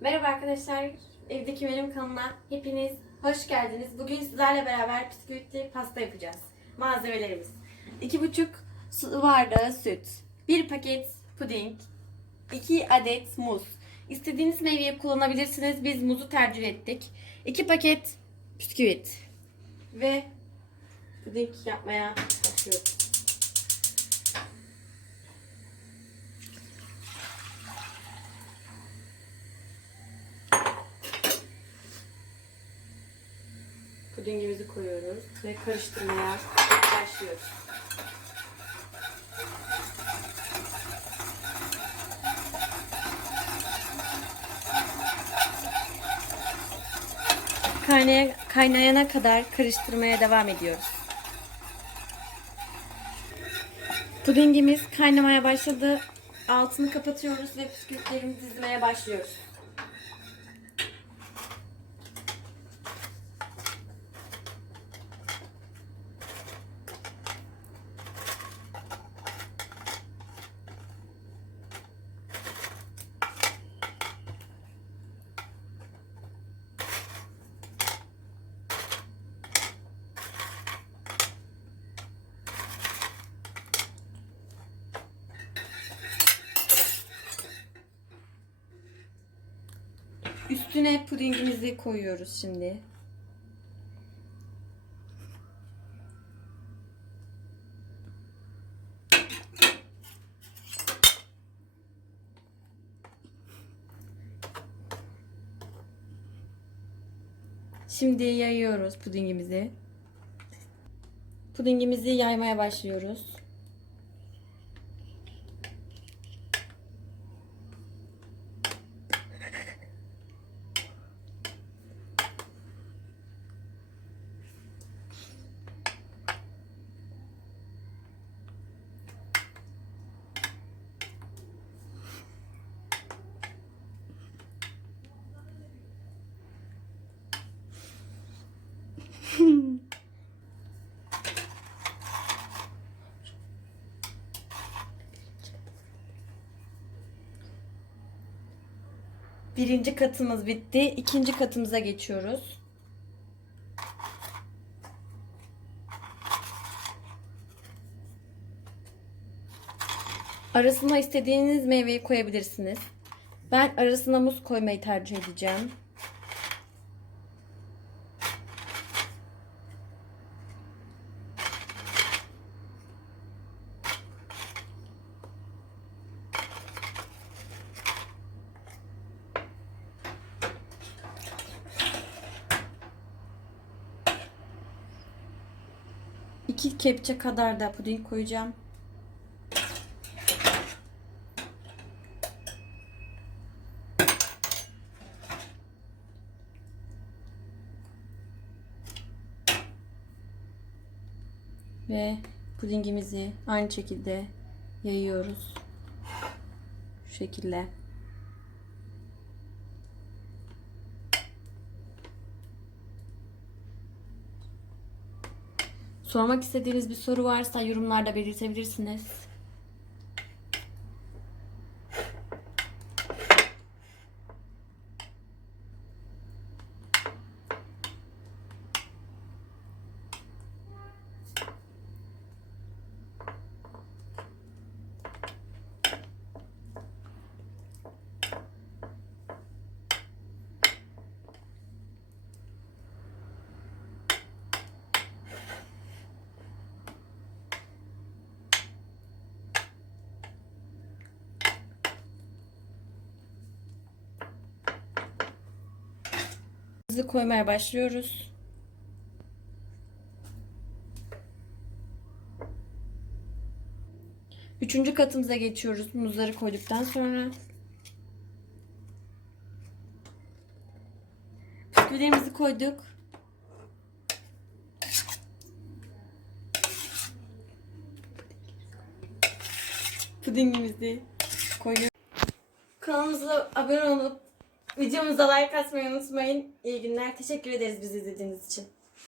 Merhaba arkadaşlar, evdeki benim kanalına hepiniz hoş geldiniz. Bugün sizlerle beraber bisküvitli pasta yapacağız. Malzemelerimiz 2,5 su bardağı süt, 1 paket puding, 2 adet muz. İstediğiniz meyveyi kullanabilirsiniz. Biz muzu tercih ettik. 2 paket bisküvit ve puding yapmaya başlıyoruz. Pudingimizi koyuyoruz ve karıştırmaya başlıyoruz. Kaynaya, kaynayana kadar karıştırmaya devam ediyoruz. Pudingimiz kaynamaya başladı. Altını kapatıyoruz ve bisküvitlerimizi dizmeye başlıyoruz. Üstüne pudingimizi koyuyoruz şimdi. Şimdi yayıyoruz pudingimizi. Pudingimizi yaymaya başlıyoruz. Birinci katımız bitti. İkinci katımıza geçiyoruz. Arasına istediğiniz meyveyi koyabilirsiniz. Ben arasına muz koymayı tercih edeceğim. İki kepçe kadar da puding koyacağım. Ve pudingimizi aynı şekilde yayıyoruz. Şu şekilde. Sormak istediğiniz bir soru varsa yorumlarda belirtebilirsiniz. Hızlı koymaya başlıyoruz. Üçüncü katımıza geçiyoruz muzları koyduktan sonra. Bisküvilerimizi koyduk. Pudingimizi koyuyoruz. Kanalımıza abone olup videomuza like atmayı unutmayın. İyi günler. Teşekkür ederiz bizi izlediğiniz için.